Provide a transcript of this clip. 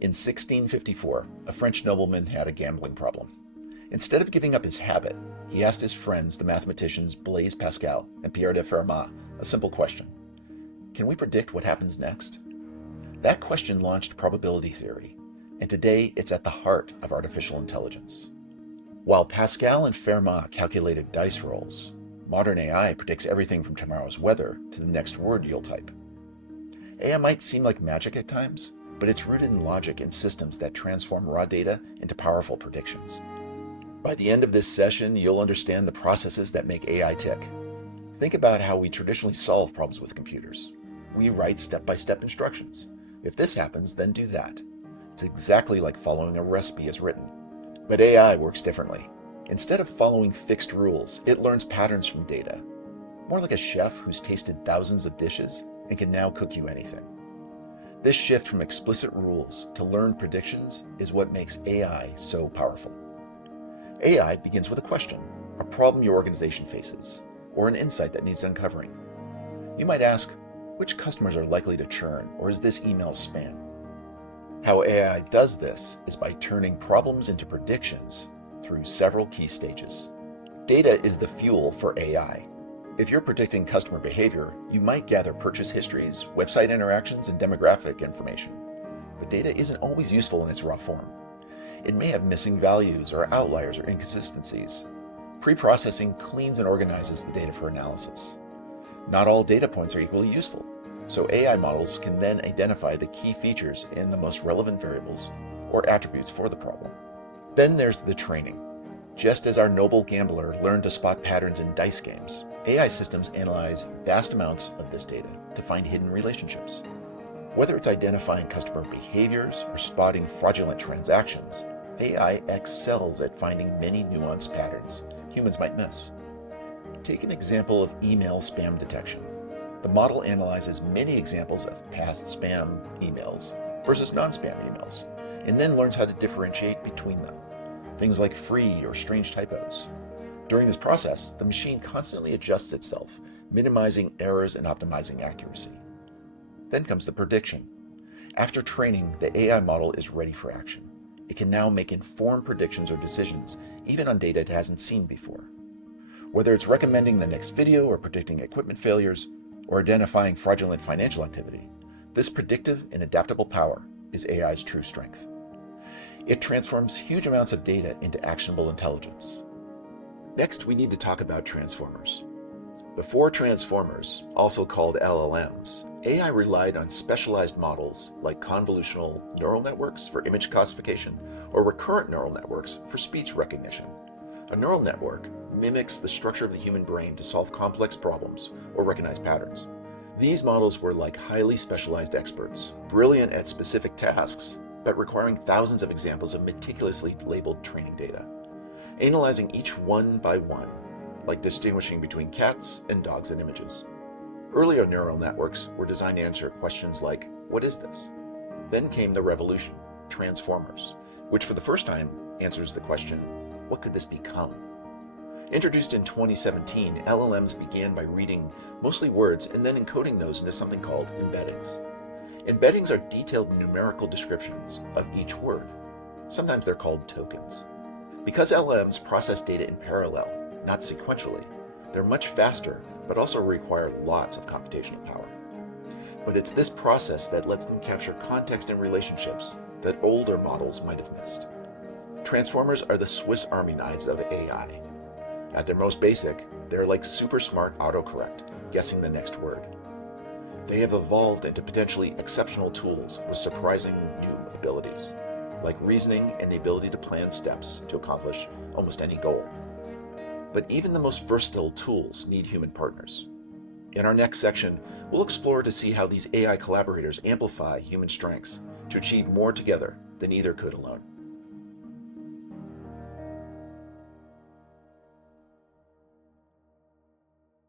In 1654, a French nobleman had a gambling problem. Instead of giving up his habit, he asked his friends, the mathematicians Blaise Pascal and Pierre de Fermat, a simple question. Can we predict what happens next? That question launched probability theory, and today it's at the heart of artificial intelligence. While Pascal and Fermat calculated dice rolls, modern AI predicts everything from tomorrow's weather to the next word you'll type. AI might seem like magic at times, but it's rooted in logic and systems that transform raw data into powerful predictions. By the end of this session, you'll understand the processes that make AI tick. Think about how we traditionally solve problems with computers. We write step-by-step instructions. If this happens, then do that. It's exactly like following a recipe as written. But AI works differently. Instead of following fixed rules, it learns patterns from data. More like a chef who's tasted thousands of dishes and can now cook you anything. This shift from explicit rules to learned predictions is what makes AI so powerful. AI begins with a question, a problem your organization faces, or an insight that needs uncovering. You might ask, which customers are likely to churn, or is this email spam? How AI does this is by turning problems into predictions through several key stages. Data is the fuel for AI. If you're predicting customer behavior, you might gather purchase histories, website interactions, and demographic information. But data isn't always useful in its raw form. It may have missing values or outliers or inconsistencies. Pre-processing cleans and organizes the data for analysis. Not all data points are equally useful, so AI models can then identify the key features in the most relevant variables or attributes for the problem. Then there's the training. Just as our noble gambler learned to spot patterns in dice games, AI systems analyze vast amounts of this data to find hidden relationships. Whether it's identifying customer behaviors or spotting fraudulent transactions, AI excels at finding many nuanced patterns humans might miss. Take an example of email spam detection. The model analyzes many examples of past spam emails versus non-spam emails, and then learns how to differentiate between them. Things like free or strange typos. During this process, the machine constantly adjusts itself, minimizing errors and optimizing accuracy. Then comes the prediction. After training, the AI model is ready for action. It can now make informed predictions or decisions, even on data it hasn't seen before. Whether it's recommending the next video or predicting equipment failures, or identifying fraudulent financial activity, this predictive and adaptable power is AI's true strength. It transforms huge amounts of data into actionable intelligence. Next, we need to talk about transformers. Before transformers, also called LLMs, AI relied on specialized models like convolutional neural networks for image classification or recurrent neural networks for speech recognition. A neural network mimics the structure of the human brain to solve complex problems or recognize patterns. These models were like highly specialized experts, brilliant at specific tasks, but requiring thousands of examples of meticulously labeled training data, analyzing each one by one, like distinguishing between cats and dogs in images. Earlier neural networks were designed to answer questions like, what is this? Then came the revolution, transformers, which for the first time answers the question, what could this become? Introduced in 2017, LLMs began by reading mostly words and then encoding those into something called embeddings. Embeddings are detailed numerical descriptions of each word. Sometimes they're called tokens. Because LLMs process data in parallel, not sequentially, they're much faster, but also require lots of computational power. But it's this process that lets them capture context and relationships that older models might have missed. Transformers are the Swiss Army knives of AI. At their most basic, they're like super smart autocorrect, guessing the next word. They have evolved into potentially exceptional tools with surprising new abilities, like reasoning and the ability to plan steps to accomplish almost any goal. But even the most versatile tools need human partners. In our next section, we'll explore to see how these AI collaborators amplify human strengths to achieve more together than either could alone.